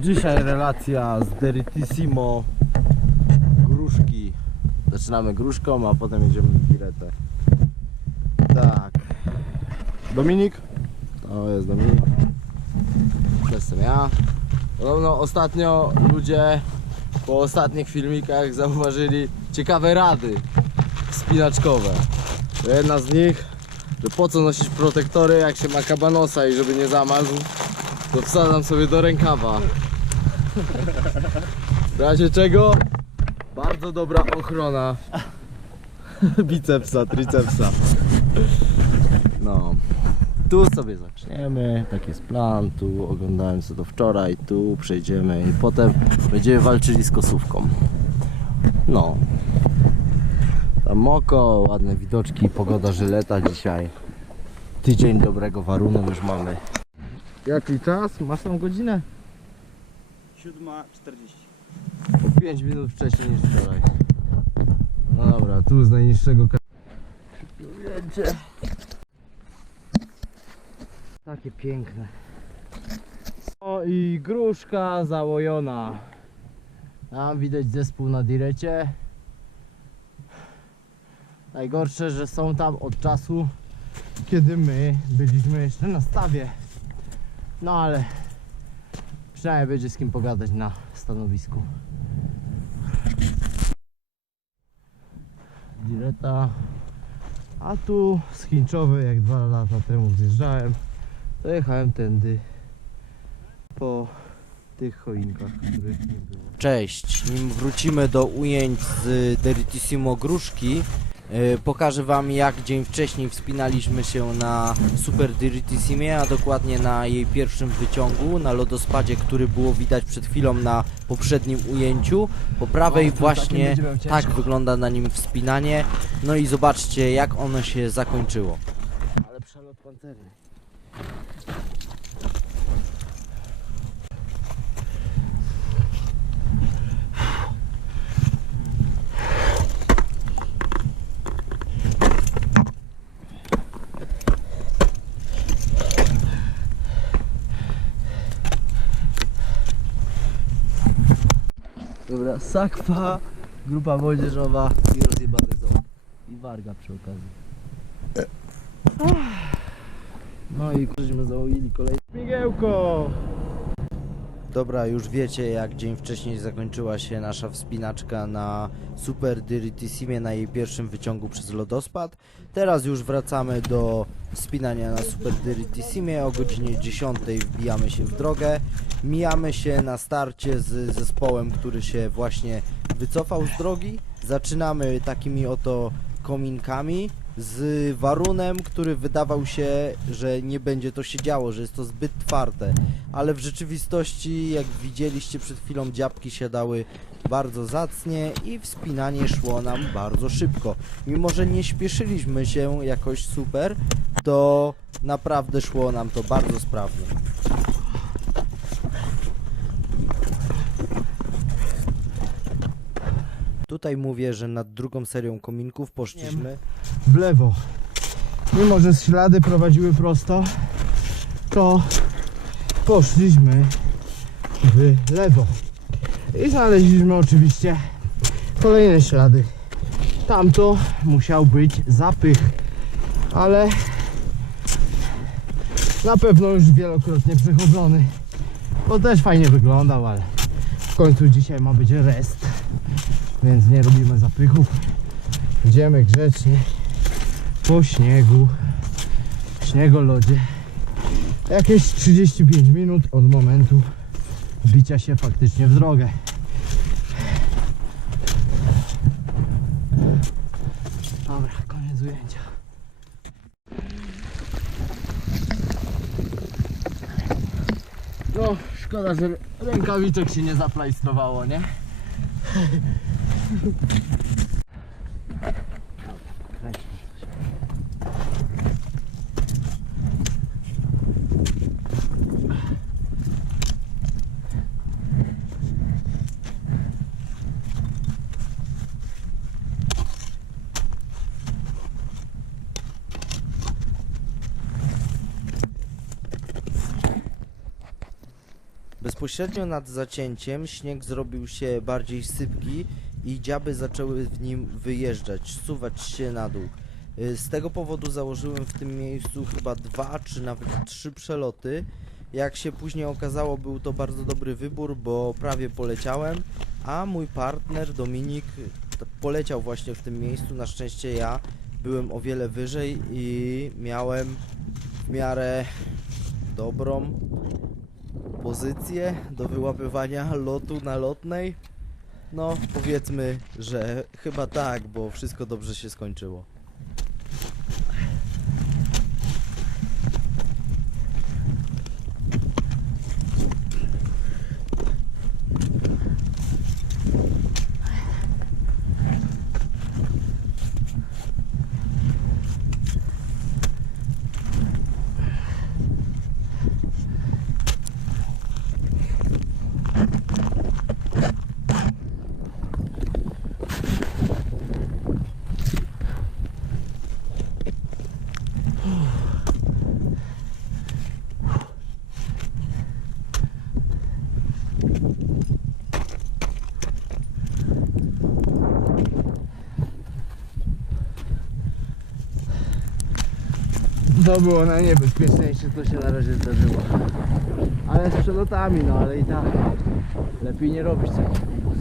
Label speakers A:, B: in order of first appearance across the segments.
A: Dzisiaj relacja z Deritissimo Gruszki. Zaczynamy gruszką, a potem jedziemy w Diretę. Tak. Dominik? To jest Dominik. To jestem ja. Podobno ostatnio ludzie po ostatnich filmikach zauważyli ciekawe rady spinaczkowe. Jedna z nich, że po co nosić protektory jak się ma kabanosa i żeby nie zamarzł, to wsadzam sobie do rękawa. W razie czego bardzo dobra ochrona bicepsa, tricepsa. No. Tu sobie zaczniemy, taki jest plan, tu oglądałem sobie to wczoraj, tu przejdziemy i potem będziemy walczyli z kosówką. No. Tam moko, ładne widoczki, pogoda żyleta dzisiaj. Tydzień dobrego warunku już mamy. Jaki czas? Masz tam godzinę?
B: 7.40.
A: O 5 minut wcześniej niż wczoraj. No dobra, tu z najniższego Ujęcie. Takie piękne. O i gruszka załojona. Tam widać zespół na direcie. Najgorsze, że są tam od czasu, kiedy my byliśmy jeszcze na stawie. No ale przynajmniej będzie z kim pogadać na stanowisku. Direta. A tu z Chinczowy, jak dwa lata temu zjeżdżałem, to jechałem tędy po tych choinkach, których nie było. Cześć, nim wrócimy do ujęć z Deritissimo Gruszki, pokażę Wam jak dzień wcześniej wspinaliśmy się na Super Diritissimie, a dokładnie na jej pierwszym wyciągu, na lodospadzie, który było widać przed chwilą na poprzednim ujęciu. Po prawej właśnie tak wygląda na nim wspinanie. No i zobaczcie jak ono się zakończyło. Ale przelot pancerny. Dobra, sakwa, grupa młodzieżowa i rozjebany ząb. I warga przy okazji. No i żeśmy załoili kolejne migiełko. Dobra, już wiecie jak dzień wcześniej zakończyła się nasza wspinaczka na Super Diritissimie na jej pierwszym wyciągu przez lodospad. Teraz już wracamy do wspinania na Super Diritissimie. O godzinie 10 wbijamy się w drogę. Mijamy się na starcie z zespołem, który się właśnie wycofał z drogi. Zaczynamy takimi oto kominkami z warunem, który wydawał się, że nie będzie to się działo, że jest to zbyt twarde, ale w rzeczywistości, jak widzieliście przed chwilą, dziabki siadały bardzo zacnie i wspinanie szło nam bardzo szybko. Mimo, że nie śpieszyliśmy się jakoś super, to naprawdę szło nam to bardzo sprawnie. Tutaj mówię, że nad drugą serią kominków poszliśmy
C: w lewo. Mimo, że ślady prowadziły prosto, to poszliśmy w lewo. I znaleźliśmy oczywiście kolejne ślady. Tamto musiał być zapych, ale na pewno już wielokrotnie przechodzony. Bo też fajnie wyglądał, ale w końcu dzisiaj ma być rest, więc nie robimy zapychów. Idziemy grzecznie po śniegu, śniegolodzie. Jakieś 35 minut od momentu wbicia się faktycznie w drogę. Dobra, koniec ujęcia. No, szkoda, że rękawiczek się nie zaplajstrowało, nie?
A: Bezpośrednio nad zacięciem śnieg zrobił się bardziej sypki i dziaby zaczęły w nim wyjeżdżać, zsuwać się na dół. Y, Z tego powodu założyłem w tym miejscu chyba dwa czy nawet trzy przeloty. Jak się później okazało, był to bardzo dobry wybór, bo prawie poleciałem, a mój partner Dominik poleciał właśnie w tym miejscu. Na szczęście ja byłem o wiele wyżej i miałem w miarę dobrą pozycję do wyłapywania lotu na lotnej. No, powiedzmy, że chyba tak, bo wszystko dobrze się skończyło.
C: To było najniebezpieczniejsze, co się na razie zdarzyło. Ale z przelotami, no ale i tak. Lepiej nie robić takich głupot.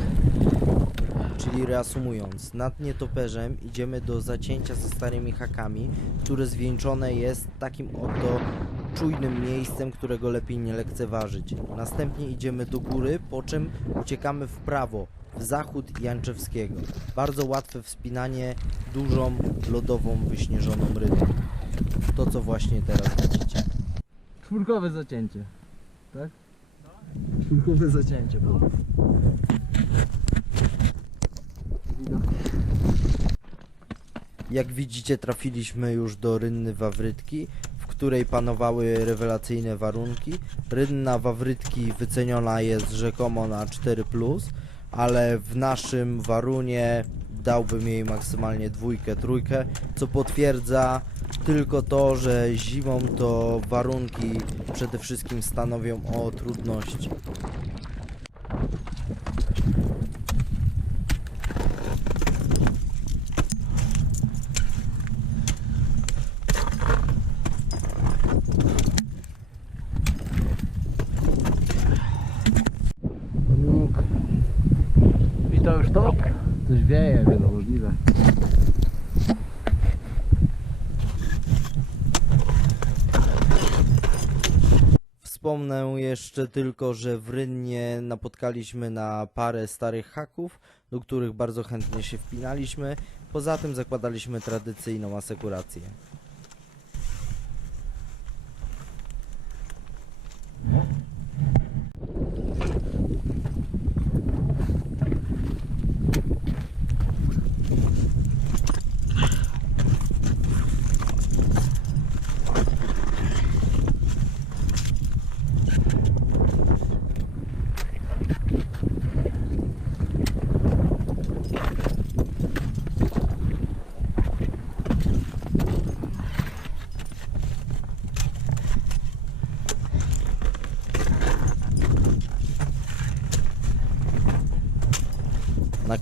A: Czyli reasumując, nad nietoperzem idziemy do zacięcia ze starymi hakami, które zwieńczone jest takim oto czujnym miejscem, którego lepiej nie lekceważyć. Następnie idziemy do góry, po czym uciekamy w prawo, w zachód Janczewskiego. Bardzo łatwe wspinanie dużą, lodową, wyśnieżoną rybą. To co właśnie teraz widzicie.
C: Czwórkowe zacięcie. Tak? Czwórkowe zacięcie było.
A: Jak widzicie, trafiliśmy już do rynny Wawrytki, w której panowały rewelacyjne warunki. Rynna Wawrytki wyceniona jest rzekomo na 4, ale w naszym Warunie dałbym jej maksymalnie dwójkę, trójkę, co potwierdza tylko to, że zimą to warunki przede wszystkim stanowią o trudności.
C: Nóg. I to już to? Coś wieje, wiele możliwe.
A: Wspomnę jeszcze tylko, że w Rynnie napotkaliśmy na parę starych haków, do których bardzo chętnie się wpinaliśmy. Poza tym zakładaliśmy tradycyjną asekurację.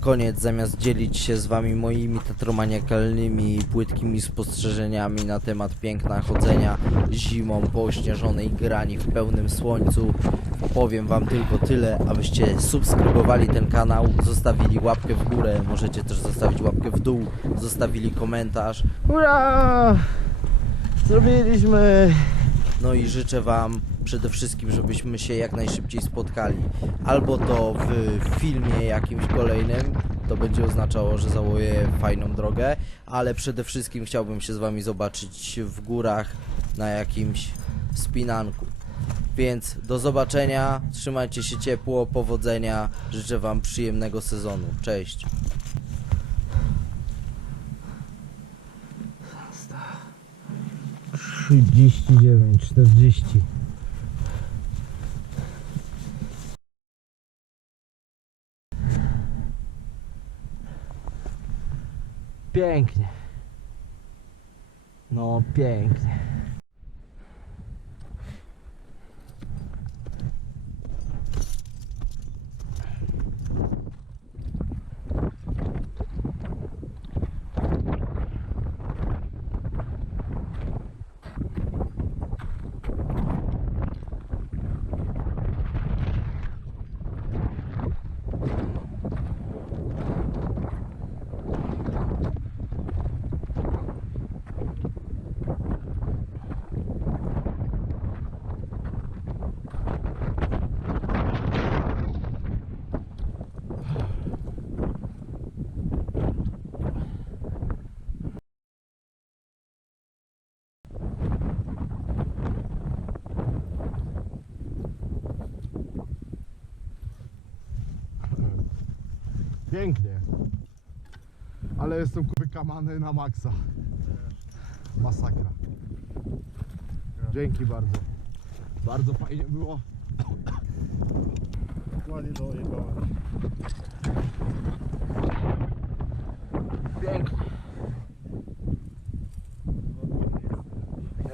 A: Koniec, zamiast dzielić się z wami moimi tetromaniakalnymi, płytkimi spostrzeżeniami na temat piękna chodzenia zimą po ośnieżonej grani w pełnym słońcu, powiem wam tylko tyle, abyście subskrybowali ten kanał, zostawili łapkę w górę, możecie też zostawić łapkę w dół, zostawili komentarz,
C: Ura! Zrobiliśmy!
A: No i życzę Wam przede wszystkim, żebyśmy się jak najszybciej spotkali. Albo to w filmie jakimś kolejnym, to będzie oznaczało, że załoję fajną drogę, ale przede wszystkim chciałbym się z Wami zobaczyć w górach na jakimś wspinanku. Więc do zobaczenia, trzymajcie się ciepło, powodzenia, życzę Wam przyjemnego sezonu. Cześć!
C: Trzydzieści dziewięć, czterdzieści. Pięknie. No pięknie. Pięknie. Ale jestem wykamany na maksa. Masakra. Dzięki bardzo. Bardzo fajnie było.
B: Ładnie dojebałem.
C: Pięknie.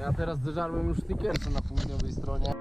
C: Ja teraz zeżarłem już stickersa na południowej stronie.